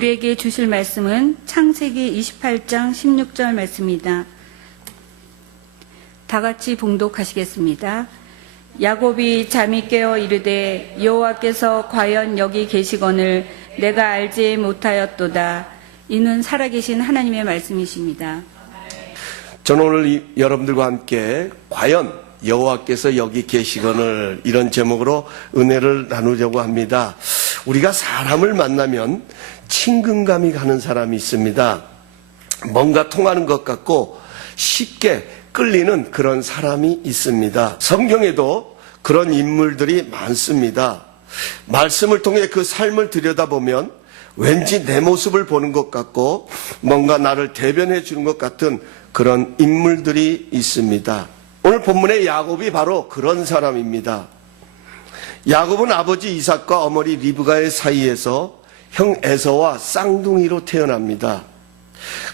우리에게 주실 말씀은 창세기 28장 16절 말씀입니다. 다 같이 봉독하시겠습니다. 야곱이 잠이 깨어 이르되 여호와께서 과연 여기 계시거늘 내가 알지 못하였도다. 이는 살아계신 하나님의 말씀이십니다. 저는 오늘 여러분들과 함께 과연 여호와께서 여기 계시거늘 이런 제목으로 은혜를 나누려고 합니다. 우리가 사람을 만나면 친근감이 가는 사람이 있습니다. 뭔가 통하는 것 같고 쉽게 끌리는 그런 사람이 있습니다. 성경에도 그런 인물들이 많습니다. 말씀을 통해 그 삶을 들여다보면 왠지 내 모습을 보는 것 같고 뭔가 나를 대변해 주는 것 같은 그런 인물들이 있습니다. 오늘 본문의 야곱이 바로 그런 사람입니다. 야곱은 아버지 이삭과 어머니 리브가의 사이에서 형 에서와 쌍둥이로 태어납니다.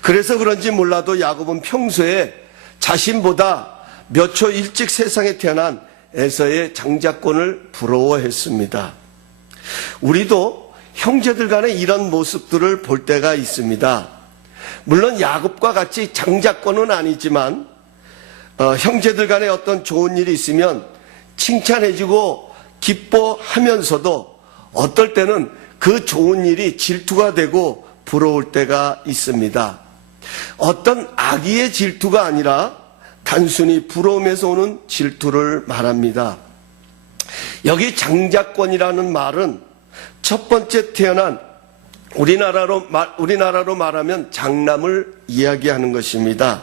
그래서 그런지 몰라도 야곱은 평소에 자신보다 몇 초 일찍 세상에 태어난 에서의 장자권을 부러워했습니다. 우리도 형제들 간에 이런 모습들을 볼 때가 있습니다. 물론 야곱과 같이 장자권은 아니지만 형제들 간에 어떤 좋은 일이 있으면 칭찬해주고 기뻐하면서도 어떨 때는 그 좋은 일이 질투가 되고 부러울 때가 있습니다. 어떤 악의의 질투가 아니라 단순히 부러움에서 오는 질투를 말합니다. 여기 장자권이라는 말은 첫 번째 태어난 우리나라로 말하면 장남을 이야기하는 것입니다.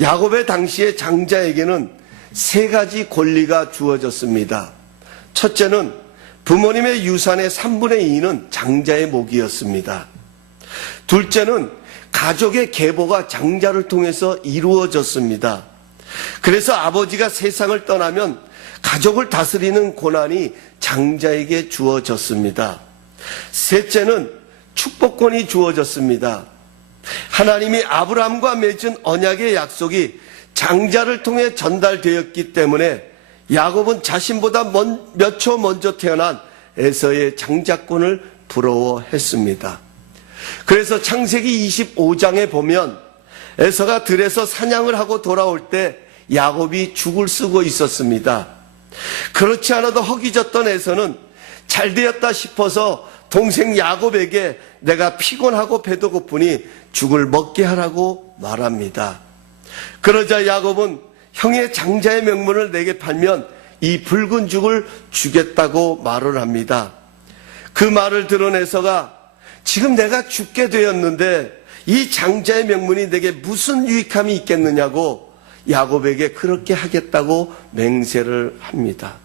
야곱의 당시의 장자에게는 세 가지 권리가 주어졌습니다. 첫째는 부모님의 유산의 3분의 2는 장자의 몫이었습니다. 둘째는 가족의 계보가 장자를 통해서 이루어졌습니다. 그래서 아버지가 세상을 떠나면 가족을 다스리는 권한이 장자에게 주어졌습니다. 셋째는 축복권이 주어졌습니다. 하나님이 아브라함과 맺은 언약의 약속이 장자를 통해 전달되었기 때문에 야곱은 자신보다 몇 초 먼저 태어난 에서의 장자권을 부러워했습니다. 그래서 창세기 25장에 보면 에서가 들에서 사냥을 하고 돌아올 때 야곱이 죽을 쓰고 있었습니다. 그렇지 않아도 허기졌던 에서는 잘 되었다 싶어서 동생 야곱에게 내가 피곤하고 배도 고프니 죽을 먹게 하라고 말합니다. 그러자 야곱은 형의 장자의 명분을 내게 팔면 이 붉은 죽을 주겠다고 말을 합니다. 그 말을 들은 에서가 지금 내가 죽게 되었는데 이 장자의 명분이 내게 무슨 유익함이 있겠느냐고 야곱에게 그렇게 하겠다고 맹세를 합니다.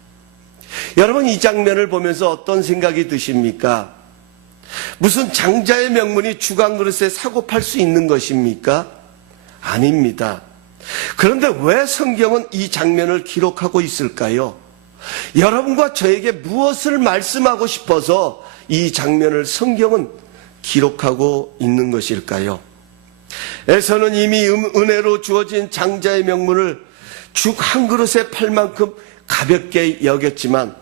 여러분, 이 장면을 보면서 어떤 생각이 드십니까? 무슨 장자의 명분이 주간 그릇에 사고 팔 수 있는 것입니까? 아닙니다. 그런데 왜 성경은 이 장면을 기록하고 있을까요? 여러분과 저에게 무엇을 말씀하고 싶어서 이 장면을 성경은 기록하고 있는 것일까요? 에서는 이미 은혜로 주어진 장자의 명분을 죽 한 그릇에 팔 만큼 가볍게 여겼지만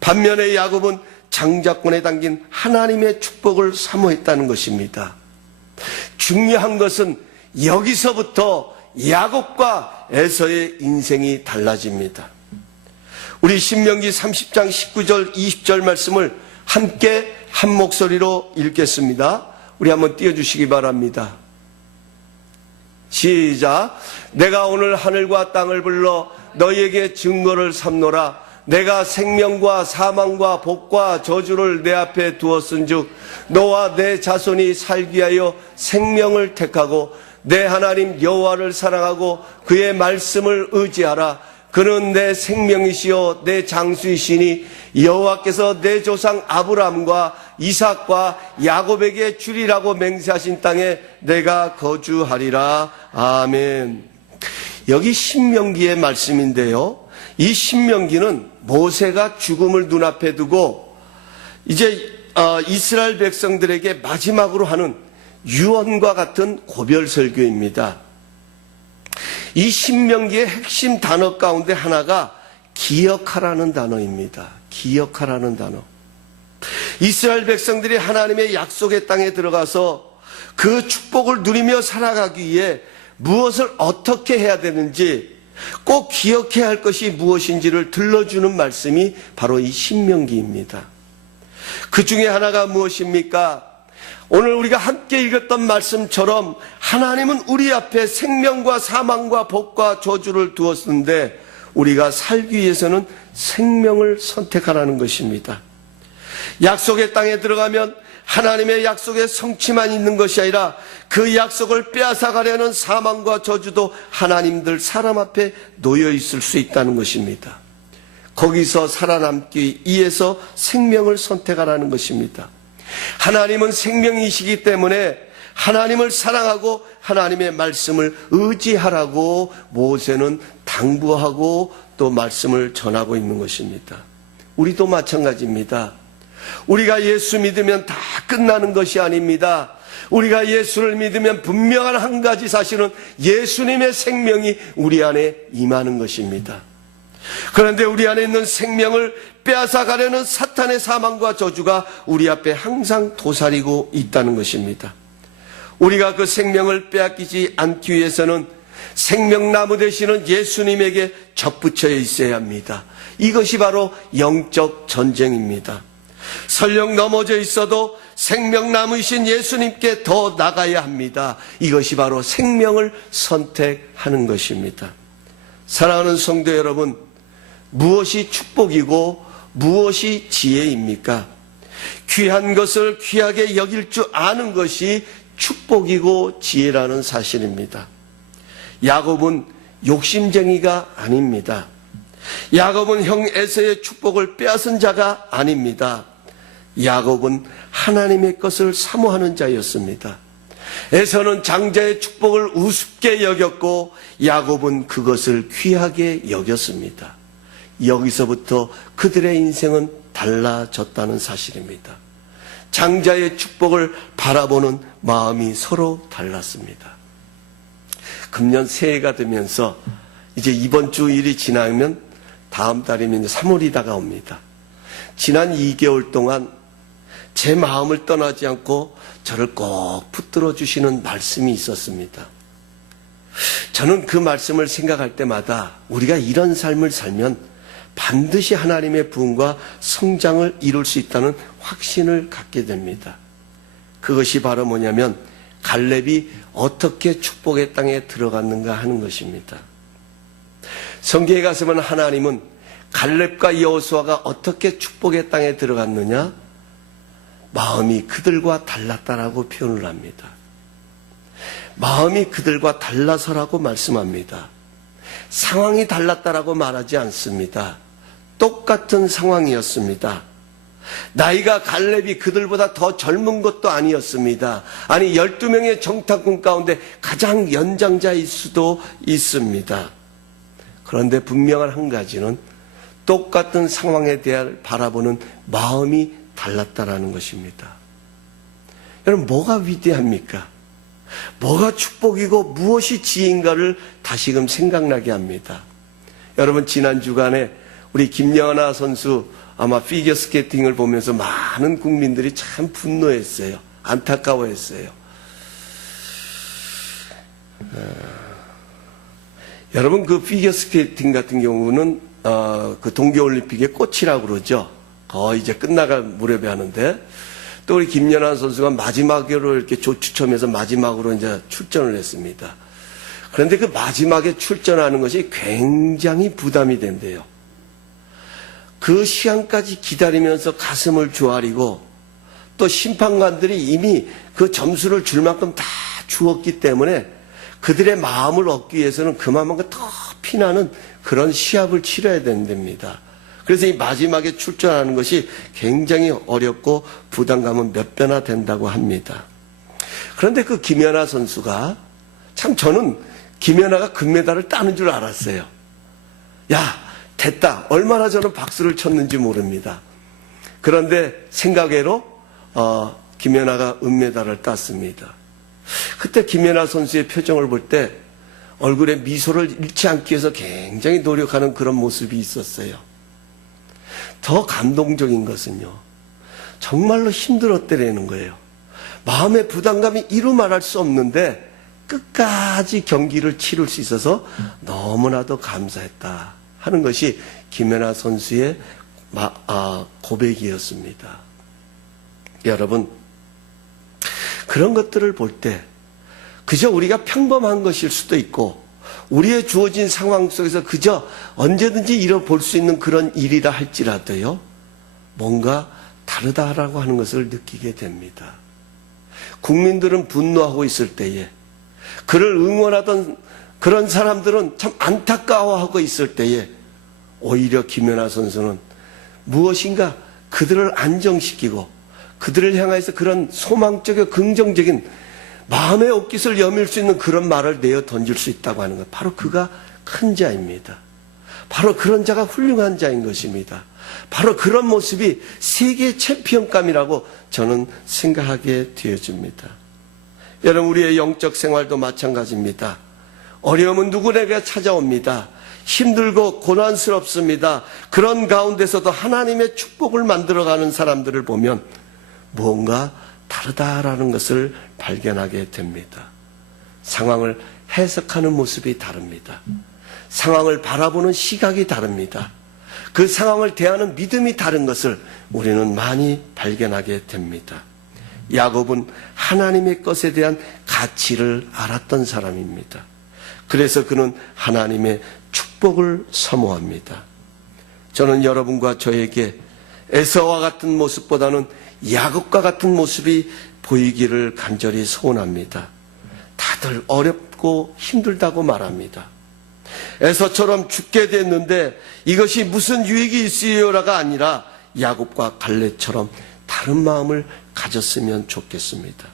반면에 야곱은 장자권에 담긴 하나님의 축복을 사모했다는 것입니다. 중요한 것은 여기서부터 야곱과 에서의 인생이 달라집니다. 우리 신명기 30장 19절 20절 말씀을 함께 한 목소리로 읽겠습니다. 우리 한번 띄워주시기 바랍니다. 시작. 내가 오늘 하늘과 땅을 불러 너희에게 증거를 삼노라. 내가 생명과 사망과 복과 저주를 내 앞에 두었은즉 너와 내 자손이 살기 위하여 생명을 택하고 내 하나님 여호와를 사랑하고 그의 말씀을 의지하라. 그는 내 생명이시요 내 장수이시니 여호와께서 내 조상 아브라함과 이삭과 야곱에게 주리라고 맹세하신 땅에 내가 거주하리라. 아멘. 여기 신명기의 말씀인데요, 이 신명기는 모세가 죽음을 눈앞에 두고 이제 이스라엘 백성들에게 마지막으로 하는 유언과 같은 고별 설교입니다. 이 신명기의 핵심 단어 가운데 하나가 기억하라는 단어입니다. 기억하라는 단어. 이스라엘 백성들이 하나님의 약속의 땅에 들어가서 그 축복을 누리며 살아가기 위해 무엇을 어떻게 해야 되는지, 꼭 기억해야 할 것이 무엇인지를 들러주는 말씀이 바로 이 신명기입니다. 그 중에 하나가 무엇입니까? 오늘 우리가 함께 읽었던 말씀처럼 하나님은 우리 앞에 생명과 사망과 복과 저주를 두었는데 우리가 살기 위해서는 생명을 선택하라는 것입니다. 약속의 땅에 들어가면 하나님의 약속의 성취만 있는 것이 아니라 그 약속을 빼앗아가려는 사망과 저주도 하나님들 사람 앞에 놓여 있을 수 있다는 것입니다. 거기서 살아남기 위해서 생명을 선택하라는 것입니다. 하나님은 생명이시기 때문에 하나님을 사랑하고 하나님의 말씀을 의지하라고 모세는 당부하고 또 말씀을 전하고 있는 것입니다. 우리도 마찬가지입니다. 우리가 예수 믿으면 다 끝나는 것이 아닙니다. 우리가 예수를 믿으면 분명한 한 가지 사실은 예수님의 생명이 우리 안에 임하는 것입니다. 그런데 우리 안에 있는 생명을 빼앗아 가려는 사탄의 사망과 저주가 우리 앞에 항상 도사리고 있다는 것입니다. 우리가 그 생명을 빼앗기지 않기 위해서는 생명나무 되시는 예수님에게 접붙여 있어야 합니다. 이것이 바로 영적 전쟁입니다. 설령 넘어져 있어도 생명나무이신 예수님께 더 나가야 합니다. 이것이 바로 생명을 선택하는 것입니다. 사랑하는 성도 여러분, 무엇이 축복이고 무엇이 지혜입니까? 귀한 것을 귀하게 여길 줄 아는 것이 축복이고 지혜라는 사실입니다. 야곱은 욕심쟁이가 아닙니다. 야곱은 형 에서의 축복을 빼앗은 자가 아닙니다. 야곱은 하나님의 것을 사모하는 자였습니다. 에서는 장자의 축복을 우습게 여겼고 야곱은 그것을 귀하게 여겼습니다. 여기서부터 그들의 인생은 달라졌다는 사실입니다. 장자의 축복을 바라보는 마음이 서로 달랐습니다. 금년 새해가 되면서 이제 이번 주 일이 지나면 다음 달이면 3월이 다가옵니다. 지난 2개월 동안 제 마음을 떠나지 않고 저를 꼭 붙들어 주시는 말씀이 있었습니다. 저는 그 말씀을 생각할 때마다 우리가 이런 삶을 살면 반드시 하나님의 부흥과 성장을 이룰 수 있다는 확신을 갖게 됩니다. 그것이 바로 뭐냐면 갈렙이 어떻게 축복의 땅에 들어갔는가 하는 것입니다. 성경에 가서 보면 하나님은 갈렙과 여호수아가 어떻게 축복의 땅에 들어갔느냐? 마음이 그들과 달랐다라고 표현을 합니다. 마음이 그들과 달라서라고 말씀합니다. 상황이 달랐다라고 말하지 않습니다. 똑같은 상황이었습니다. 나이가 갈렙이 그들보다 더 젊은 것도 아니었습니다. 아니 12명의 정탐꾼 가운데 가장 연장자일 수도 있습니다. 그런데 분명한 한 가지는 똑같은 상황에 대해 바라보는 마음이 달랐다라는 것입니다. 여러분, 뭐가 위대합니까? 뭐가 축복이고 무엇이 지혜인가를 다시금 생각나게 합니다. 여러분, 지난 주간에 우리 김연아 선수 아마 피겨스케이팅을 보면서 많은 국민들이 참 분노했어요. 안타까워했어요. 여러분, 그 피겨스케이팅 같은 경우는 그 동계올림픽의 꽃이라고 그러죠. 거의 이제 끝나갈 무렵에 하는데, 또 우리 김연아 선수가 마지막으로 이렇게 조추첨해서 마지막으로 이제 출전을 했습니다. 그런데 그 마지막에 출전하는 것이 굉장히 부담이 된대요. 그 시간까지 기다리면서 가슴을 조아리고, 또 심판관들이 이미 그 점수를 줄 만큼 다 주었기 때문에 그들의 마음을 얻기 위해서는 그만큼 더 피나는 그런 시합을 치러야 된답니다. 그래서 이 마지막에 출전하는 것이 굉장히 어렵고 부담감은 몇 배나 된다고 합니다. 그런데 그 김연아 선수가, 참 저는 김연아가 금메달을 따는 줄 알았어요. 야, 됐다. 얼마나 저는 박수를 쳤는지 모릅니다. 그런데 생각외로 김연아가 은메달을 땄습니다. 그때 김연아 선수의 표정을 볼 때 얼굴에 미소를 잃지 않기 위해서 굉장히 노력하는 그런 모습이 있었어요. 더 감동적인 것은요, 정말로 힘들었다라는 거예요. 마음의 부담감이 이루 말할 수 없는데 끝까지 경기를 치를 수 있어서 너무나도 감사했다 하는 것이 김연아 선수의 고백이었습니다. 여러분, 그런 것들을 볼 때 그저 우리가 평범한 것일 수도 있고 우리의 주어진 상황 속에서 그저 언제든지 잃어볼 수 있는 그런 일이라 할지라도요, 뭔가 다르다라고 하는 것을 느끼게 됩니다. 국민들은 분노하고 있을 때에, 그를 응원하던 그런 사람들은 참 안타까워하고 있을 때에 오히려 김연아 선수는 무엇인가 그들을 안정시키고 그들을 향해서 그런 소망적이고 긍정적인 마음의 옷깃을 여밀 수 있는 그런 말을 내어 던질 수 있다고 하는 것, 바로 그가 큰 자입니다. 바로 그런 자가 훌륭한 자인 것입니다. 바로 그런 모습이 세계 챔피언감이라고 저는 생각하게 되어집니다. 여러분, 우리의 영적 생활도 마찬가지입니다. 어려움은 누구에게 찾아옵니다. 힘들고 고난스럽습니다. 그런 가운데서도 하나님의 축복을 만들어가는 사람들을 보면 무언가 다르다라는 것을 발견하게 됩니다. 상황을 해석하는 모습이 다릅니다. 상황을 바라보는 시각이 다릅니다. 그 상황을 대하는 믿음이 다른 것을 우리는 많이 발견하게 됩니다. 야곱은 하나님의 것에 대한 가치를 알았던 사람입니다. 그래서 그는 하나님의 축복을 사모합니다. 저는 여러분과 저에게 에서와 같은 모습보다는 야곱과 같은 모습이 보이기를 간절히 소원합니다. 다들 어렵고 힘들다고 말합니다. 에서처럼 죽게 됐는데 이것이 무슨 유익이 있으요라가 아니라 야곱과 갈렙처럼 다른 마음을 가졌으면 좋겠습니다.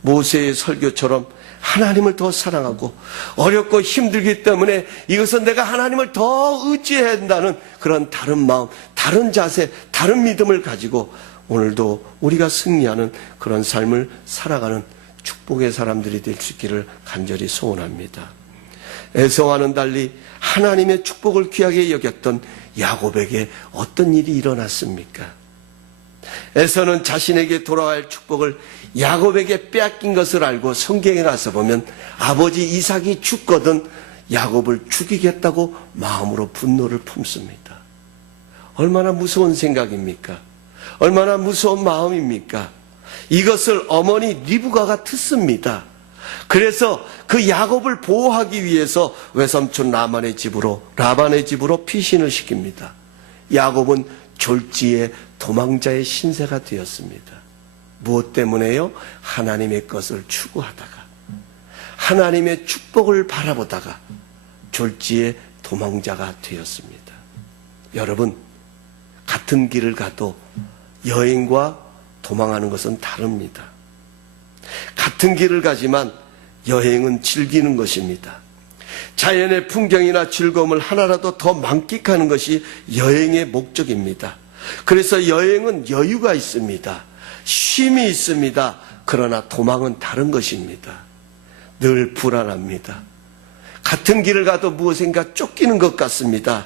모세의 설교처럼 하나님을 더 사랑하고 어렵고 힘들기 때문에 이것은 내가 하나님을 더 의지해야 한다는 그런 다른 마음, 다른 자세, 다른 믿음을 가지고 오늘도 우리가 승리하는 그런 삶을 살아가는 축복의 사람들이 될 수 있기를 간절히 소원합니다. 에서와는 달리 하나님의 축복을 귀하게 여겼던 야곱에게 어떤 일이 일어났습니까? 에서는 자신에게 돌아갈 축복을 야곱에게 빼앗긴 것을 알고 성경에 가서 보면 아버지 이삭이 죽거든 야곱을 죽이겠다고 마음으로 분노를 품습니다. 얼마나 무서운 생각입니까? 얼마나 무서운 마음입니까? 이것을 어머니 리브가가 듣습니다. 그래서 그 야곱을 보호하기 위해서 외삼촌 라반의 집으로 피신을 시킵니다. 야곱은 졸지에 도망자의 신세가 되었습니다. 무엇 때문에요? 하나님의 것을 추구하다가, 하나님의 축복을 바라보다가 졸지에 도망자가 되었습니다. 여러분, 같은 길을 가도 여행과 도망하는 것은 다릅니다. 같은 길을 가지만 여행은 즐기는 것입니다. 자연의 풍경이나 즐거움을 하나라도 더 만끽하는 것이 여행의 목적입니다. 그래서 여행은 여유가 있습니다. 쉼이 있습니다. 그러나 도망은 다른 것입니다. 늘 불안합니다. 같은 길을 가도 무엇인가 쫓기는 것 같습니다.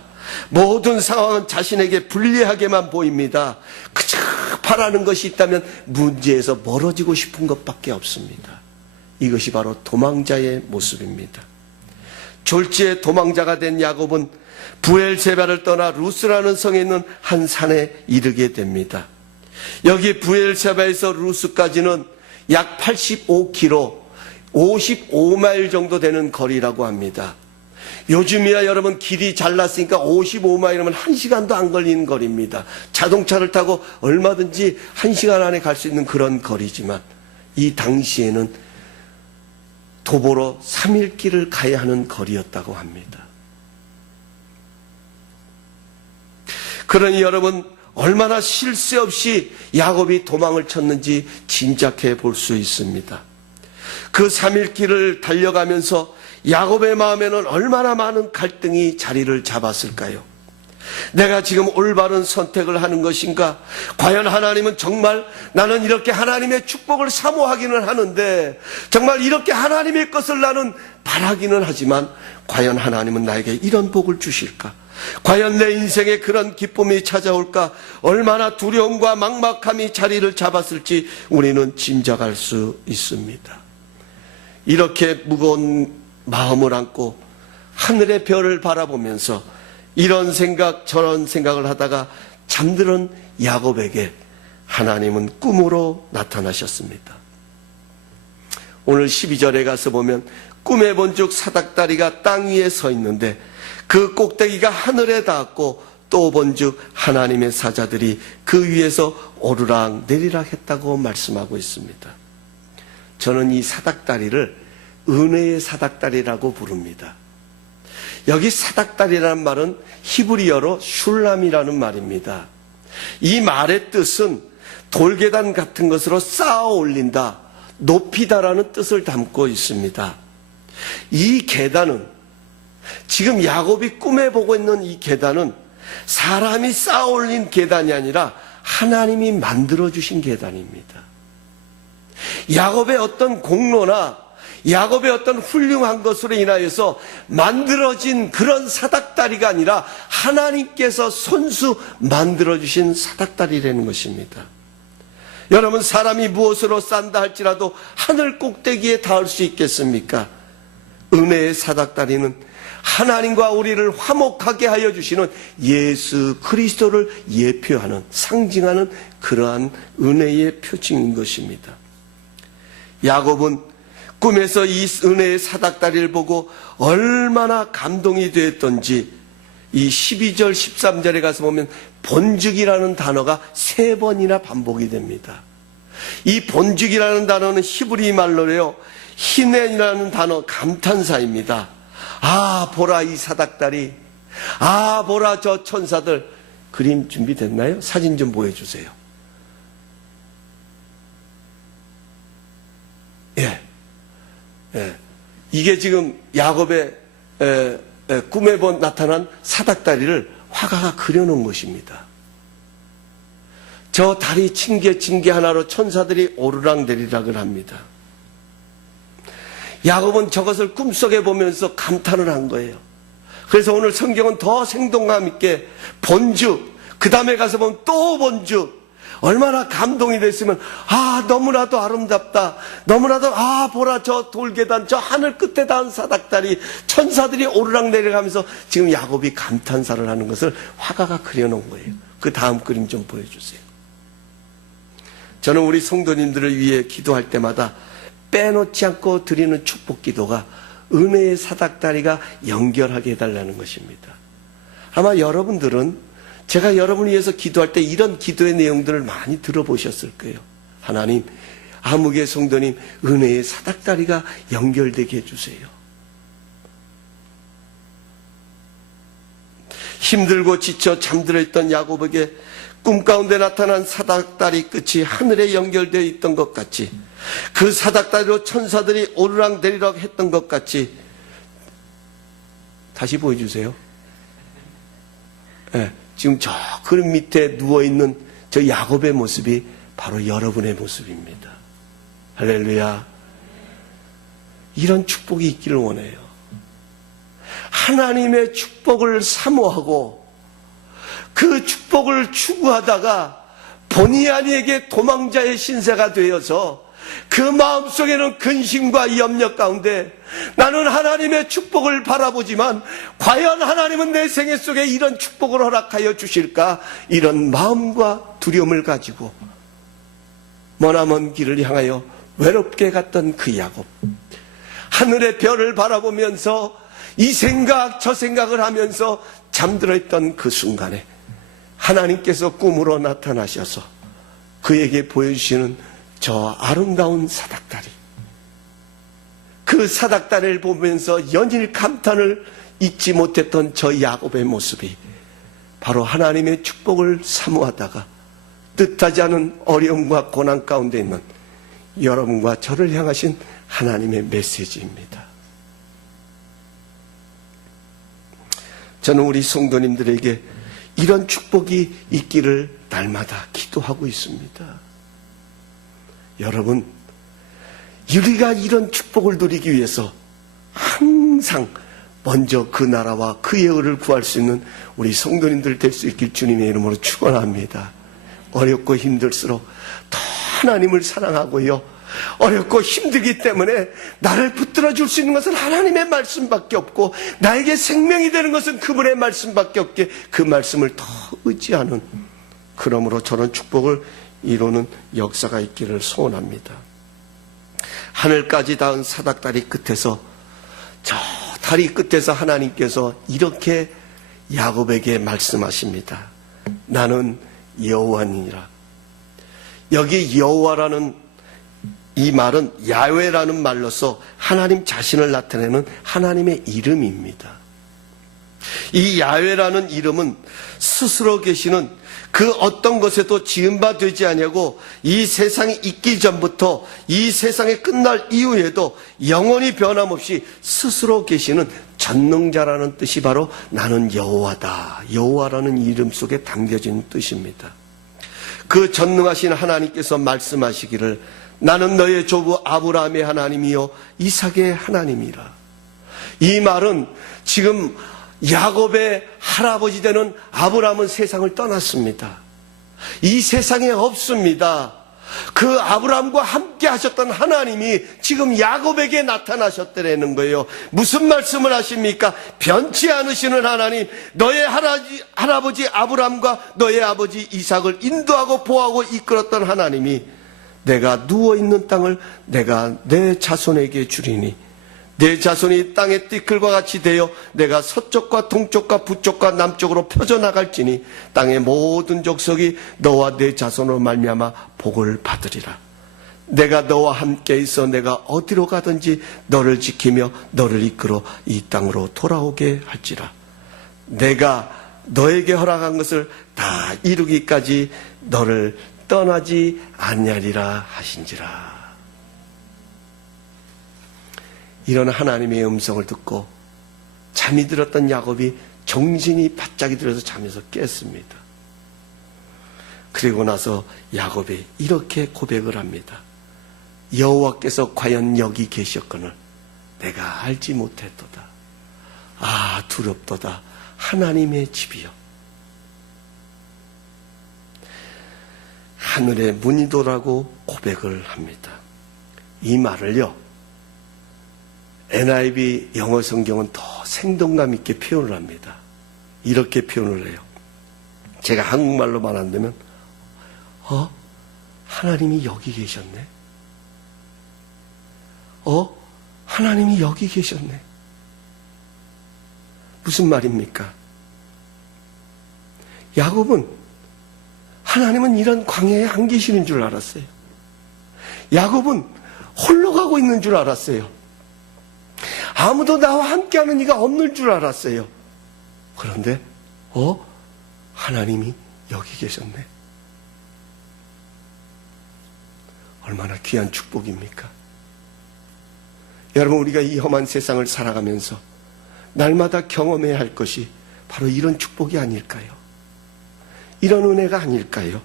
모든 상황은 자신에게 불리하게만 보입니다. 그저 바라는 것이 있다면 문제에서 멀어지고 싶은 것밖에 없습니다. 이것이 바로 도망자의 모습입니다. 졸지에 도망자가 된 야곱은 부엘세바를 떠나 루스라는 성에 있는 한 산에 이르게 됩니다. 여기 부엘세바에서 루스까지는 약 85km, 55마일 정도 되는 거리라고 합니다. 요즘이야 여러분 길이 잘났으니까 55마일이면 1시간도 안 걸리는 거리입니다. 자동차를 타고 얼마든지 1시간 안에 갈 수 있는 그런 거리지만 이 당시에는 도보로 3일 길을 가야 하는 거리였다고 합니다. 그러니 여러분, 얼마나 쉴 새 없이 야곱이 도망을 쳤는지 짐작해 볼 수 있습니다. 그 3일 길을 달려가면서 야곱의 마음에는 얼마나 많은 갈등이 자리를 잡았을까요? 내가 지금 올바른 선택을 하는 것인가? 과연 하나님은 정말 나는 이렇게 하나님의 축복을 사모하기는 하는데 정말 이렇게 하나님의 것을 나는 바라기는 하지만 과연 하나님은 나에게 이런 복을 주실까? 과연 내 인생에 그런 기쁨이 찾아올까? 얼마나 두려움과 막막함이 자리를 잡았을지 우리는 짐작할 수 있습니다. 이렇게 무거운 마음을 안고 하늘의 별을 바라보면서 이런 생각 저런 생각을 하다가 잠드는 야곱에게 하나님은 꿈으로 나타나셨습니다. 오늘 12절에 가서 보면 꿈에 본즉 사닥다리가 땅 위에 서 있는데 그 꼭대기가 하늘에 닿았고 또 본즉 하나님의 사자들이 그 위에서 오르락 내리락 했다고 말씀하고 있습니다. 저는 이 사닥다리를 은혜의 사닥다리라고 부릅니다. 여기 사닥다리라는 말은 히브리어로 슐람이라는 말입니다. 이 말의 뜻은 돌계단 같은 것으로 쌓아 올린다, 높이다라는 뜻을 담고 있습니다. 이 계단은 지금 야곱이 꿈에 보고 있는 이 계단은 사람이 쌓아 올린 계단이 아니라 하나님이 만들어주신 계단입니다. 야곱의 어떤 공로나 야곱의 어떤 훌륭한 것으로 인하여서 만들어진 그런 사닥다리가 아니라 하나님께서 손수 만들어주신 사닥다리라는 것입니다. 여러분, 사람이 무엇으로 쌓는다 할지라도 하늘 꼭대기에 닿을 수 있겠습니까? 은혜의 사닥다리는 하나님과 우리를 화목하게 하여 주시는 예수 그리스도를 예표하는, 상징하는 그러한 은혜의 표징인 것입니다. 야곱은 꿈에서 이 은혜의 사닥다리를 보고 얼마나 감동이 되었던지 이 12절 13절에 가서 보면 본죽이라는 단어가 3번이나 반복이 됩니다. 이 본죽이라는 단어는 히브리 말로요, 히넨이라는 단어, 감탄사입니다. 아, 보라 이 사닥다리, 아, 보라 저 천사들. 그림 준비됐나요? 사진 좀 보여주세요. 예. 이게 지금 야곱의 꿈에 나타난 사닥다리를 화가가 그려놓은 것입니다. 저 다리 층계 하나로 천사들이 오르락내리락을 합니다. 야곱은 저것을 꿈속에 보면서 감탄을 한 거예요. 그래서 오늘 성경은 더 생동감 있게 본죽, 그 다음에 가서 보면 또 본죽, 얼마나 감동이 됐으면, 아, 너무나도 아름답다, 너무나도, 아, 보라 저 돌계단, 저 하늘 끝에 닿은 사닥다리, 천사들이 오르락내리락하면서 지금 야곱이 감탄사를 하는 것을 화가가 그려놓은 거예요. 그 다음 그림 좀 보여주세요. 저는 우리 성도님들을 위해 기도할 때마다 빼놓지 않고 드리는 축복 기도가 은혜의 사닥다리가 연결하게 해달라는 것입니다. 아마 여러분들은 제가 여러분을 위해서 기도할 때 이런 기도의 내용들을 많이 들어보셨을 거예요. 하나님, 아무개 성도님, 은혜의 사닥다리가 연결되게 해주세요. 힘들고 지쳐 잠들어 있던 야곱에게 꿈 가운데 나타난 사닥다리 끝이 하늘에 연결되어 있던 것 같이, 그 사닥다리로 천사들이 오르락내리락 했던 것 같이, 다시 보여주세요. 네, 지금 저 그림 밑에 누워있는 저 야곱의 모습이 바로 여러분의 모습입니다. 할렐루야. 이런 축복이 있기를 원해요. 하나님의 축복을 사모하고 그 축복을 추구하다가 본의 아니에게 도망자의 신세가 되어서 그 마음속에는 근심과 염려 가운데 나는 하나님의 축복을 바라보지만 과연 하나님은 내 생애 속에 이런 축복을 허락하여 주실까? 이런 마음과 두려움을 가지고 머나먼 길을 향하여 외롭게 갔던 그 야곱, 하늘의 별을 바라보면서 이 생각 저 생각을 하면서 잠들어 있던 그 순간에 하나님께서 꿈으로 나타나셔서 그에게 보여주시는 저 아름다운 사닥다리, 그 사닥다리를 보면서 연일 감탄을 잊지 못했던 저 야곱의 모습이 바로 하나님의 축복을 사모하다가 뜻하지 않은 어려움과 고난 가운데 있는 여러분과 저를 향하신 하나님의 메시지입니다. 저는 우리 성도님들에게 이런 축복이 있기를 날마다 기도하고 있습니다. 여러분, 우리가 이런 축복을 누리기 위해서 항상 먼저 그 나라와 그의 의를 구할 수 있는 우리 성도님들 될 수 있길 주님의 이름으로 축원합니다. 어렵고 힘들수록 더 하나님을 사랑하고요, 어렵고 힘들기 때문에 나를 붙들어 줄 수 있는 것은 하나님의 말씀밖에 없고, 나에게 생명이 되는 것은 그분의 말씀밖에 없기에 그 말씀을 더 의지하는, 그러므로 저런 축복을 이루는 역사가 있기를 소원합니다. 하늘까지 닿은 사닥다리 끝에서, 저 다리 끝에서 하나님께서 이렇게 야곱에게 말씀하십니다. 나는 여호와니라. 여기 여호와라는 이 말은 야훼라는 말로서 하나님 자신을 나타내는 하나님의 이름입니다. 이 야훼라는 이름은 스스로 계시는 그 어떤 것에도 지음바 되지 아니하고 이 세상이 있기 전부터 이 세상이 끝날 이후에도 영원히 변함없이 스스로 계시는 전능자라는 뜻이 바로 나는 여호와다, 여호와라는 이름 속에 담겨진 뜻입니다. 그 전능하신 하나님께서 말씀하시기를 나는 너의 조부 아브라함의 하나님이요 이삭의 하나님이라. 이 말은 지금 야곱의 할아버지 되는 아브라함은 세상을 떠났습니다. 이 세상에 없습니다. 그 아브라함과 함께 하셨던 하나님이 지금 야곱에게 나타나셨다는 거예요. 무슨 말씀을 하십니까? 변치 않으시는 하나님, 너의 할아버지 아브라함과 너의 아버지 이삭을 인도하고 보호하고 이끌었던 하나님이 내가 누워있는 땅을 내가 내 자손에게 주리니 내 자손이 땅의 띠끌과 같이 되어 내가 서쪽과 동쪽과 북쪽과 남쪽으로 펴져나갈지니 땅의 모든 족속이 너와 내 자손으로 말미암아 복을 받으리라. 내가 너와 함께 있어 내가 어디로 가든지 너를 지키며 너를 이끌어 이 땅으로 돌아오게 할지라. 내가 너에게 허락한 것을 다 이루기까지 너를 떠나지 아니하리라 하신지라. 이런 하나님의 음성을 듣고 잠이 들었던 야곱이 정신이 바짝이 들어서 잠에서 깼습니다. 그리고 나서 야곱이 이렇게 고백을 합니다. 여호와께서 과연 여기 계셨거늘 내가 알지 못했도다. 아, 두렵도다. 하나님의 집이요, 하늘의 문이도라고 고백을 합니다. 이 말을요, NIV 영어 성경은 더 생동감 있게 표현을 합니다. 이렇게 표현을 해요. 제가 한국말로 말한다면 하나님이 여기 계셨네. 하나님이 여기 계셨네. 무슨 말입니까? 야곱은 하나님은 이런 광야에 안 계시는 줄 알았어요. 야곱은 홀로 가고 있는 줄 알았어요. 아무도 나와 함께하는 이가 없는 줄 알았어요. 그런데 하나님이 여기 계셨네. 얼마나 귀한 축복입니까? 여러분, 우리가 이 험한 세상을 살아가면서 날마다 경험해야 할 것이 바로 이런 축복이 아닐까요? 이런 은혜가 아닐까요?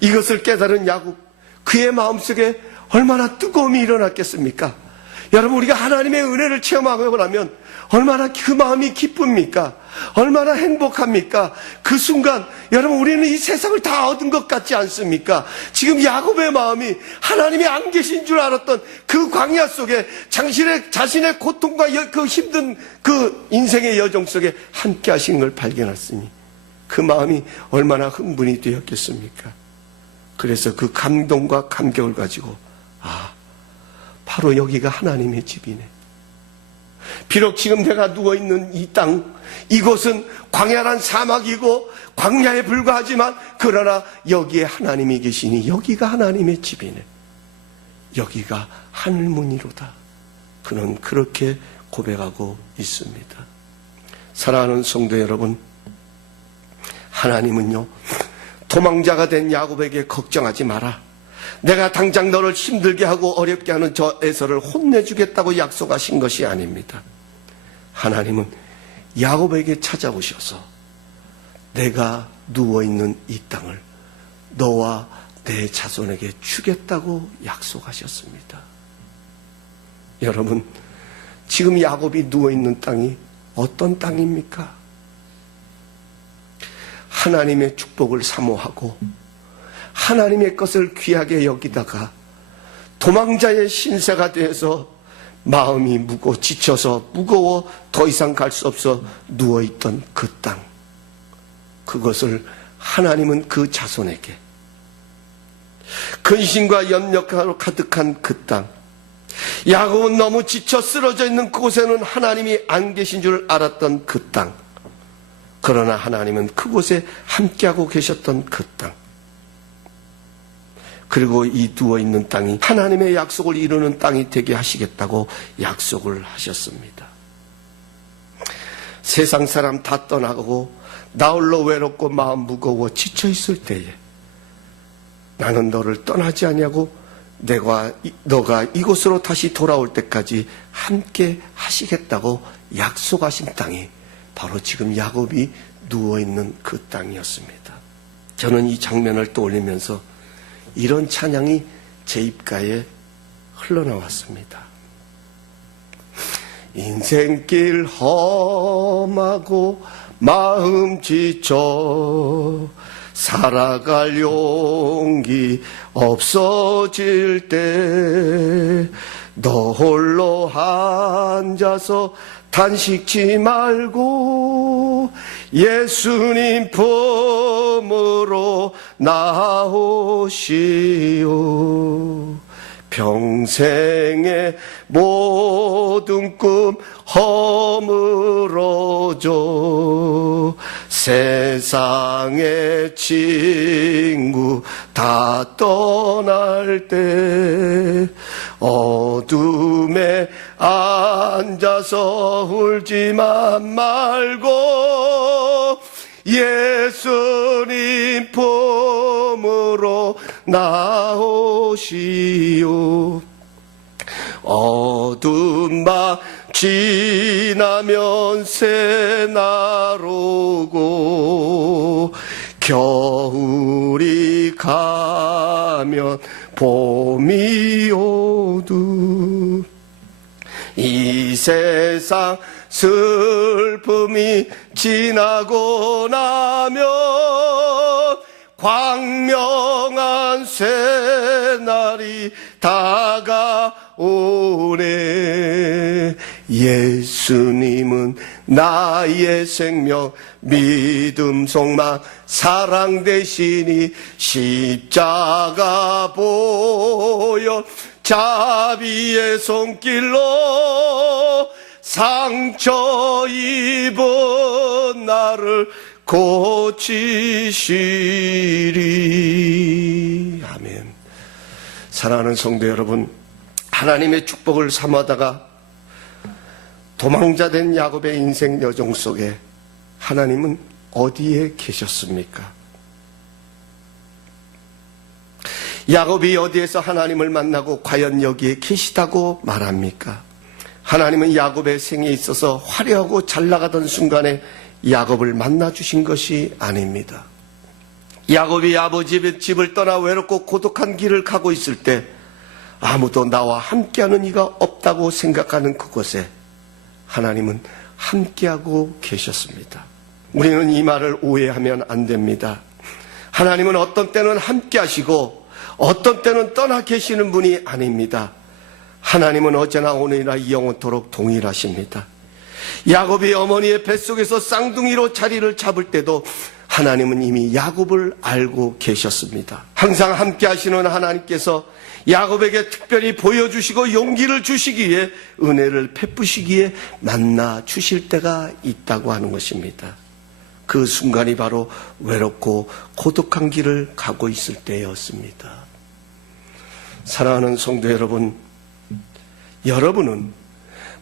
이것을 깨달은 야곱, 그의 마음속에 얼마나 뜨거움이 일어났겠습니까? 여러분, 우리가 하나님의 은혜를 체험하고 나면 얼마나 그 마음이 기쁩니까? 얼마나 행복합니까? 그 순간 여러분, 우리는 이 세상을 다 얻은 것 같지 않습니까? 지금 야곱의 마음이 하나님이 안 계신 줄 알았던 그 광야 속에 자신의 고통과 그 힘든 그 인생의 여정 속에 함께 하신 걸 발견했으니 그 마음이 얼마나 흥분이 되었겠습니까? 그래서 그 감동과 감격을 가지고 바로 여기가 하나님의 집이네. 비록 지금 내가 누워있는 이 땅, 이곳은 광야란 사막이고 광야에 불과하지만 그러나 여기에 하나님이 계시니 여기가 하나님의 집이네. 여기가 하늘문이로다. 그는 그렇게 고백하고 있습니다. 사랑하는 성도 여러분, 하나님은요, 도망자가 된 야곱에게 걱정하지 마라. 내가 당장 너를 힘들게 하고 어렵게 하는 저 에서를 혼내주겠다고 약속하신 것이 아닙니다. 하나님은 야곱에게 찾아오셔서 내가 누워있는 이 땅을 너와 내 자손에게 주겠다고 약속하셨습니다. 여러분, 지금 야곱이 누워있는 땅이 어떤 땅입니까? 하나님의 축복을 사모하고 하나님의 것을 귀하게 여기다가 도망자의 신세가 되어서 마음이 지쳐서 무거워 더 이상 갈 수 없어 누워있던 그 땅, 그것을 하나님은 그 자손에게, 근심과 염려로 가득한 그 땅, 야곱은 너무 지쳐 쓰러져 있는 그곳에는 하나님이 안 계신 줄 알았던 그 땅, 그러나 하나님은 그곳에 함께하고 계셨던 그 땅, 그리고 이 누워있는 땅이 하나님의 약속을 이루는 땅이 되게 하시겠다고 약속을 하셨습니다. 세상 사람 다 떠나고 나 홀로 외롭고 마음 무거워 지쳐있을 때에 나는 너를 떠나지 아니하고 너가 이곳으로 다시 돌아올 때까지 함께 하시겠다고 약속하신 땅이 바로 지금 야곱이 누워있는 그 땅이었습니다. 저는 이 장면을 떠올리면서 이런 찬양이 제 입가에 흘러나왔습니다. 인생길 험하고 마음 지쳐 살아갈 용기 없어질 때 너 홀로 앉아서 단식지 말고 예수님 품으로 나오시오. 평생의 모든 꿈 허물어줘. 세상의 친구 다 떠날 때 어둠에 앉아서 울지만 말고 예수님 품으로 나오시오. 어두운 밤 지나면 새날 오고 겨울이 가면 봄이 오두. 이 세상 슬픔이 지나고 나면 광명한 새날이 다가오네. 예수님은 나의 생명, 믿음, 소망, 사랑 되시니 십자가 보혈 자비의 손길로 상처 입은 나를 고치시리. 아멘. 사랑하는 성도 여러분, 하나님의 축복을 삼아다가 도망자된 야곱의 인생 여정 속에 하나님은 어디에 계셨습니까? 야곱이 어디에서 하나님을 만나고 과연 여기에 계시다고 말합니까? 하나님은 야곱의 생에 있어서 화려하고 잘 나가던 순간에 야곱을 만나주신 것이 아닙니다. 야곱이 아버지의 집을 떠나 외롭고 고독한 길을 가고 있을 때 아무도 나와 함께하는 이가 없다고 생각하는 그곳에 하나님은 함께하고 계셨습니다. 우리는 이 말을 오해하면 안 됩니다. 하나님은 어떤 때는 함께하시고 어떤 때는 떠나 계시는 분이 아닙니다. 하나님은 어제나 오늘이나 영원토록 동일하십니다. 야곱이 어머니의 뱃속에서 쌍둥이로 자리를 잡을 때도 하나님은 이미 야곱을 알고 계셨습니다. 항상 함께 하시는 하나님께서 야곱에게 특별히 보여주시고 용기를 주시기에, 은혜를 베푸시기에 만나 주실 때가 있다고 하는 것입니다. 그 순간이 바로 외롭고 고독한 길을 가고 있을 때였습니다. 사랑하는 성도 여러분, 여러분은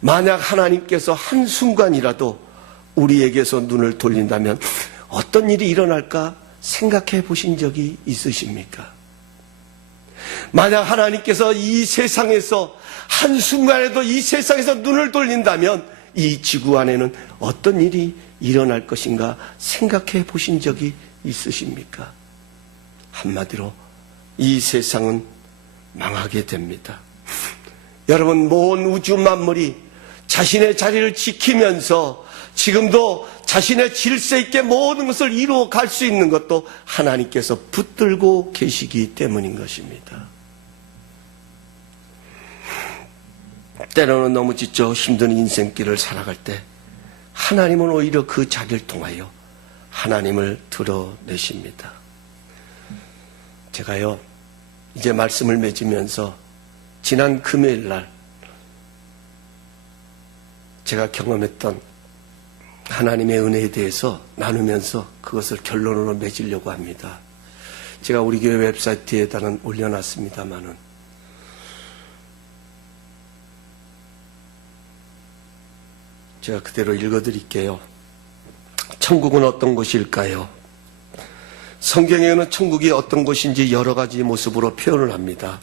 만약 하나님께서 한순간이라도 우리에게서 눈을 돌린다면 어떤 일이 일어날까 생각해 보신 적이 있으십니까? 만약 하나님께서 이 세상에서 한순간에도 이 세상에서 눈을 돌린다면 이 지구 안에는 어떤 일이 일어날 것인가 생각해 보신 적이 있으십니까? 한마디로 이 세상은 망하게 됩니다. 여러분, 모든 우주 만물이 자신의 자리를 지키면서 지금도 자신의 질서 있게 모든 것을 이루어 갈 수 있는 것도 하나님께서 붙들고 계시기 때문인 것입니다. 때로는 너무 지쳐 힘든 인생길을 살아갈 때 하나님은 오히려 그 자리를 통하여 하나님을 드러내십니다. 제가요, 이제 말씀을 맺으면서 지난 금요일 날 제가 경험했던 하나님의 은혜에 대해서 나누면서 그것을 결론으로 맺으려고 합니다. 제가 우리 교회 웹사이트에다는 올려놨습니다마는 제가 그대로 읽어드릴게요. 천국은 어떤 곳일까요? 성경에는 천국이 어떤 곳인지 여러 가지 모습으로 표현을 합니다.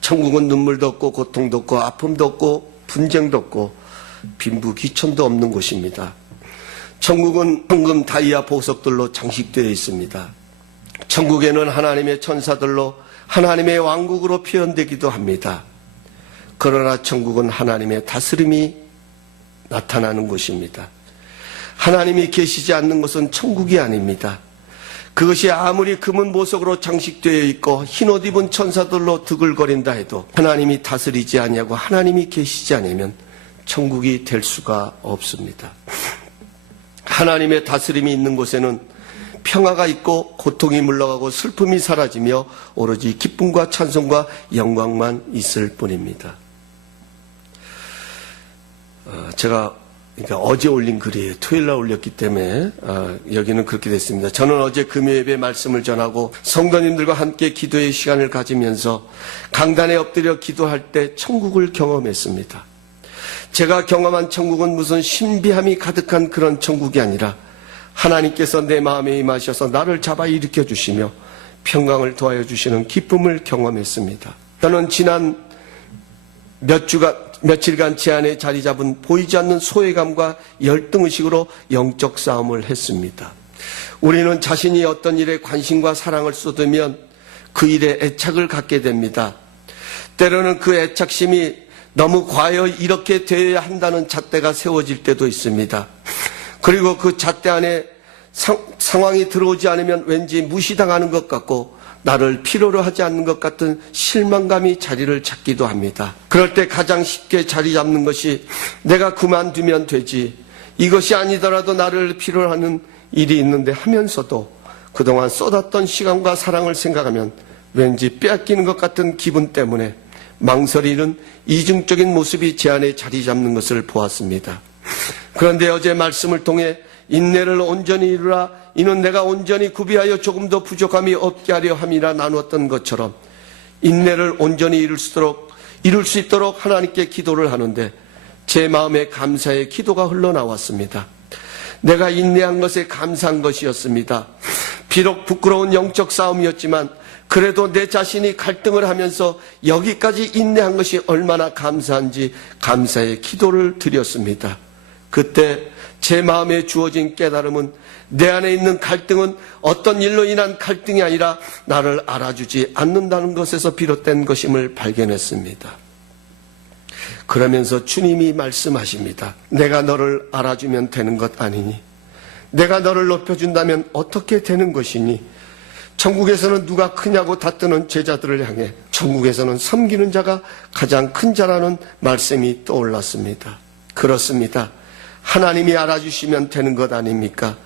천국은 눈물도 없고 고통도 없고 아픔도 없고 분쟁도 없고 빈부귀천도 없는 곳입니다. 천국은 황금 다이아 보석들로 장식되어 있습니다. 천국에는 하나님의 천사들로 하나님의 왕국으로 표현되기도 합니다. 그러나 천국은 하나님의 다스림이 나타나는 곳입니다. 하나님이 계시지 않는 것은 천국이 아닙니다. 그것이 아무리 금은 보석으로 장식되어 있고 흰옷 입은 천사들로 드글거린다 해도 하나님이 다스리지 아니하고 하나님이 계시지 않으면 천국이 될 수가 없습니다. 하나님의 다스림이 있는 곳에는 평화가 있고 고통이 물러가고 슬픔이 사라지며 오로지 기쁨과 찬송과 영광만 있을 뿐입니다. 제가 어제 올린 글이에요. 토요일 날 올렸기 때문에 여기는 그렇게 됐습니다. 저는 어제 금요예배 말씀을 전하고 성도님들과 함께 기도의 시간을 가지면서 강단에 엎드려 기도할 때 천국을 경험했습니다. 제가 경험한 천국은 무슨 신비함이 가득한 그런 천국이 아니라 하나님께서 내 마음에 임하셔서 나를 잡아 일으켜 주시며 평강을 더하여 주시는 기쁨을 경험했습니다. 저는 지난 며칠간 제 안에 자리 잡은 보이지 않는 소외감과 열등의식으로 영적 싸움을 했습니다. 우리는 자신이 어떤 일에 관심과 사랑을 쏟으면 그 일에 애착을 갖게 됩니다. 때로는 그 애착심이 너무 과여 이렇게 되어야 한다는 잣대가 세워질 때도 있습니다. 그리고 그 잣대 안에 상황이 들어오지 않으면 왠지 무시당하는 것 같고 나를 필요로 하지 않는 것 같은 실망감이 자리를 잡기도 합니다. 그럴 때 가장 쉽게 자리 잡는 것이 내가 그만두면 되지, 이것이 아니더라도 나를 필요로 하는 일이 있는데 하면서도 그동안 쏟았던 시간과 사랑을 생각하면 왠지 빼앗기는 것 같은 기분 때문에 망설이는 이중적인 모습이 제 안에 자리 잡는 것을 보았습니다. 그런데 어제 말씀을 통해 인내를 온전히 이루라, 이는 내가 온전히 구비하여 조금 더 부족함이 없게 하려 함이라 나누었던 것처럼 인내를 온전히 이룰 수 있도록 하나님께 기도를 하는데 제 마음에 감사의 기도가 흘러나왔습니다. 내가 인내한 것에 감사한 것이었습니다. 비록 부끄러운 영적 싸움이었지만 그래도 내 자신이 갈등을 하면서 여기까지 인내한 것이 얼마나 감사한지 감사의 기도를 드렸습니다. 그때 제 마음에 주어진 깨달음은 내 안에 있는 갈등은 어떤 일로 인한 갈등이 아니라 나를 알아주지 않는다는 것에서 비롯된 것임을 발견했습니다. 그러면서 주님이 말씀하십니다. 내가 너를 알아주면 되는 것 아니니? 내가 너를 높여준다면 어떻게 되는 것이니? 천국에서는 누가 크냐고 다투는 제자들을 향해 천국에서는 섬기는 자가 가장 큰 자라는 말씀이 떠올랐습니다. 그렇습니다. 하나님이 알아주시면 되는 것 아닙니까?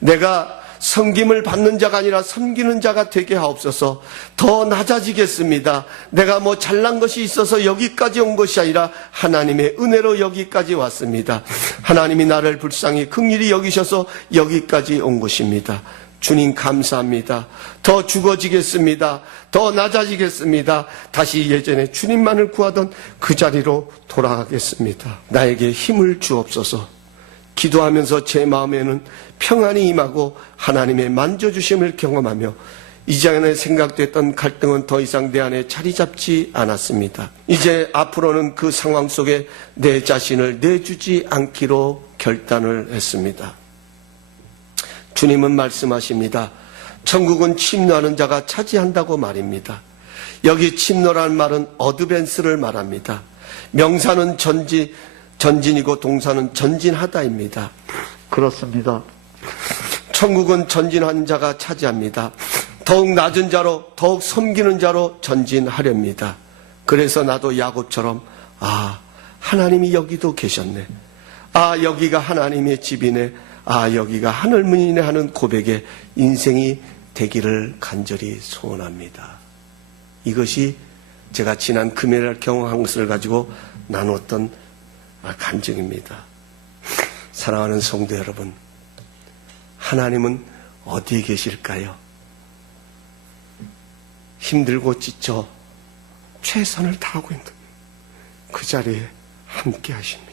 내가 섬김을 받는 자가 아니라 섬기는 자가 되게 하옵소서. 더 낮아지겠습니다. 내가 뭐 잘난 것이 있어서 여기까지 온 것이 아니라 하나님의 은혜로 여기까지 왔습니다. 하나님이 나를 불쌍히 긍휼히 여기셔서 여기까지 온 것입니다. 주님 감사합니다. 더 죽어지겠습니다. 더 낮아지겠습니다. 다시 예전에 주님만을 구하던 그 자리로 돌아가겠습니다. 나에게 힘을 주옵소서. 기도하면서 제 마음에는 평안이 임하고 하나님의 만져주심을 경험하며 이전에 생각됐던 갈등은 더 이상 내 안에 자리 잡지 않았습니다. 이제 앞으로는 그 상황 속에 내 자신을 내주지 않기로 결단을 했습니다. 주님은 말씀하십니다. 천국은 침노하는 자가 차지한다고 말입니다. 여기 침노라는 말은 어드밴스를 말합니다. 명사는 전지, 전진이고 동사는 전진하다입니다. 그렇습니다. 천국은 전진한 자가 차지합니다. 더욱 낮은 자로, 더욱 섬기는 자로 전진하렵니다. 그래서 나도 야곱처럼 하나님이 여기도 계셨네. 여기가 하나님의 집이네. 여기가 하늘문이네 하는 고백에 인생이 되기를 간절히 소원합니다. 이것이 제가 지난 금요일 경험한 것을 가지고 나눴던 감정입니다. 사랑하는 성도 여러분, 하나님은 어디에 계실까요? 힘들고 지쳐 최선을 다하고 있는 그 자리에 함께 하십니다.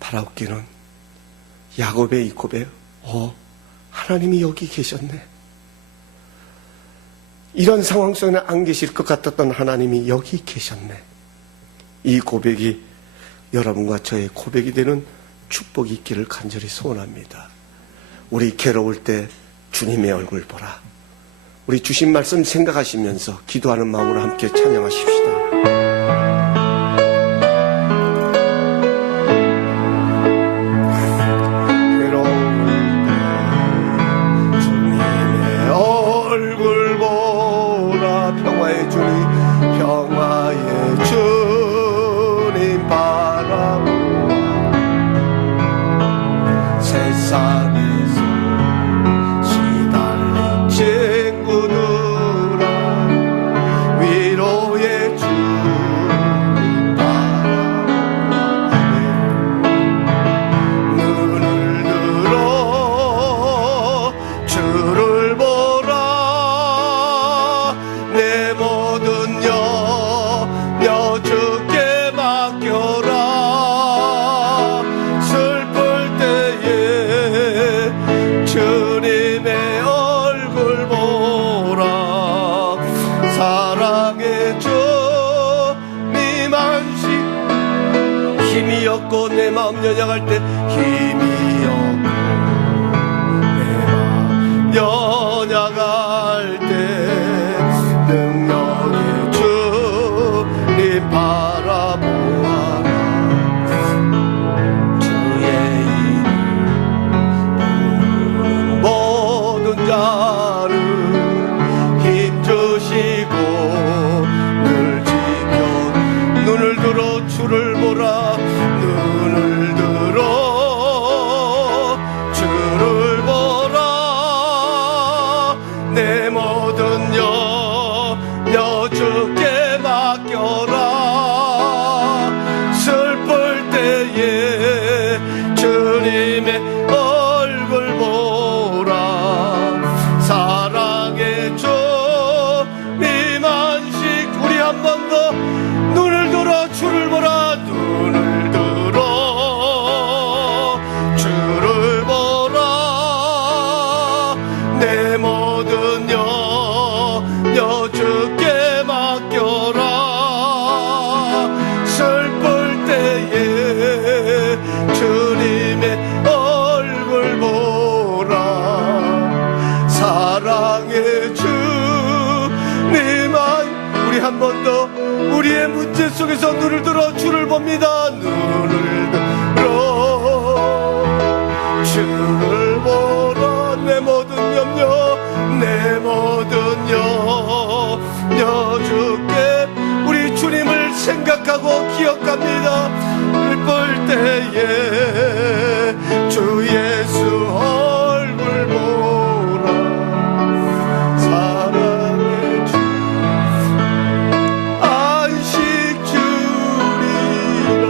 바라옵기는 야곱의 이 고백, 하나님이 여기 계셨네. 이런 상황 속에 안 계실 것 같았던 하나님이 여기 계셨네. 이 고백이 여러분과 저의 고백이 되는 축복이 있기를 간절히 소원합니다. 우리 괴로울 때 주님의 얼굴 보라. 우리 주신 말씀 생각하시면서 기도하는 마음으로 함께 찬양하십시다. 내 마음 연약할 때 힘이 없고 내 마음 연약할 때 능력의 주님 바라보아라. 주의 이름 모든 자는 힘주시고 늘 지켜 눈을 들어 주를 보라. 주께 맡겨라. 슬플 때에 주님의 얼굴 보라. 사랑의 주님 안식. 우리 한 번 더 눈을 들어 주를 보라. 눈을 들어 주를 보라. 내 모든 주께 맡겨라. 슬플 때에 주님의 얼굴 보라. 사랑의 주님만. 우리 한 번 더 우리의 문제 속에서 눈을 들어 주를 봅니다. 눈을 들어 주를 보라. 내 모든 염려 내 모든 주께 우리 주님을 생각하고 기억합니다. 슬플 때에 주 예수 얼굴 보라. 사랑의 주 안식 주리라.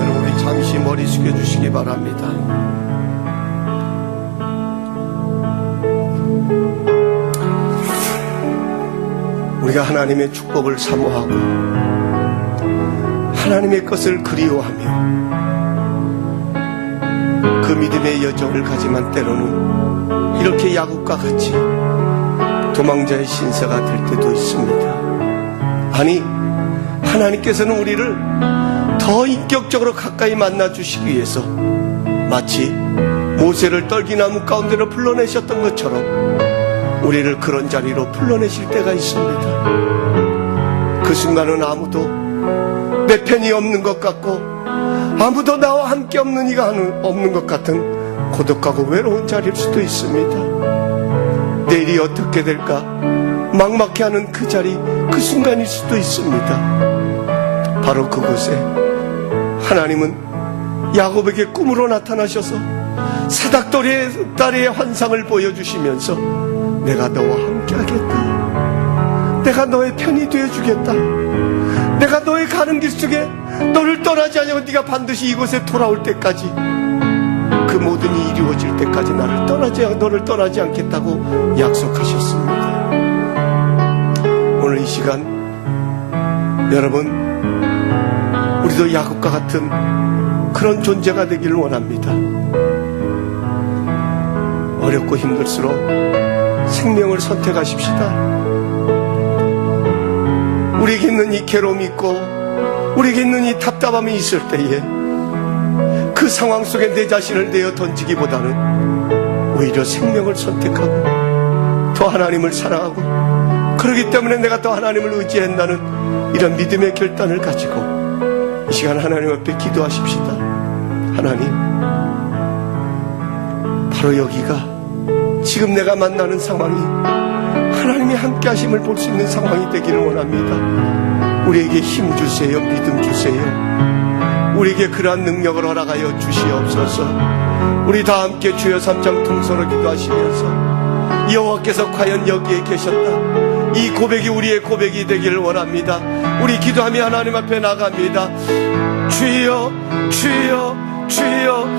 여러분 우리 잠시 머리 숙여주시기 바랍니다. 우리가 하나님의 축복을 사모하고 하나님의 것을 그리워하며 그 믿음의 여정을 가지만 때로는 이렇게 야곱과 같이 도망자의 신세가 될 때도 있습니다. 아니, 하나님께서는 우리를 더 인격적으로 가까이 만나주시기 위해서 마치 모세를 떨기나무 가운데로 불러내셨던 것처럼 우리를 그런 자리로 불러내실 때가 있습니다. 그 순간은 아무도 내 편이 없는 것 같고 아무도 나와 함께 없는 이가 없는 것 같은 고독하고 외로운 자리일 수도 있습니다. 내일이 어떻게 될까 막막해하는 그 자리, 그 순간일 수도 있습니다. 바로 그곳에 하나님은 야곱에게 꿈으로 나타나셔서 사닥다리의 환상을 보여주시면서 내가 너와 함께하겠다, 내가 너의 편이 되어주겠다, 내가 너의 가는 길 속에 너를 떠나지 않으면 네가 반드시 이곳에 돌아올 때까지, 그 모든 일이 이루어질 때까지 너를 떠나지 않겠다고 약속하셨습니다. 오늘 이 시간 여러분, 우리도 야곱과 같은 그런 존재가 되기를 원합니다. 어렵고 힘들수록 생명을 선택하십시다. 우리에게 있는 이 괴로움이 있고 우리에게 있는 이 답답함이 있을 때에 그 상황 속에 내 자신을 내어 던지기보다는 오히려 생명을 선택하고 더 하나님을 사랑하고, 그러기 때문에 내가 더 하나님을 의지한다는 이런 믿음의 결단을 가지고 이 시간 하나님 앞에 기도하십시다. 하나님, 바로 여기가 지금 내가 만나는 상황이 하나님의 함께 하심을 볼 수 있는 상황이 되기를 원합니다. 우리에게 힘 주세요. 믿음 주세요. 우리에게 그러한 능력을 허락하여 주시옵소서. 우리 다 함께 주여 삼창통서로 기도하시면서 여호와께서 과연 여기에 계셨다, 이 고백이 우리의 고백이 되기를 원합니다. 우리 기도하며 하나님 앞에 나갑니다. 주여, 주여, 주여.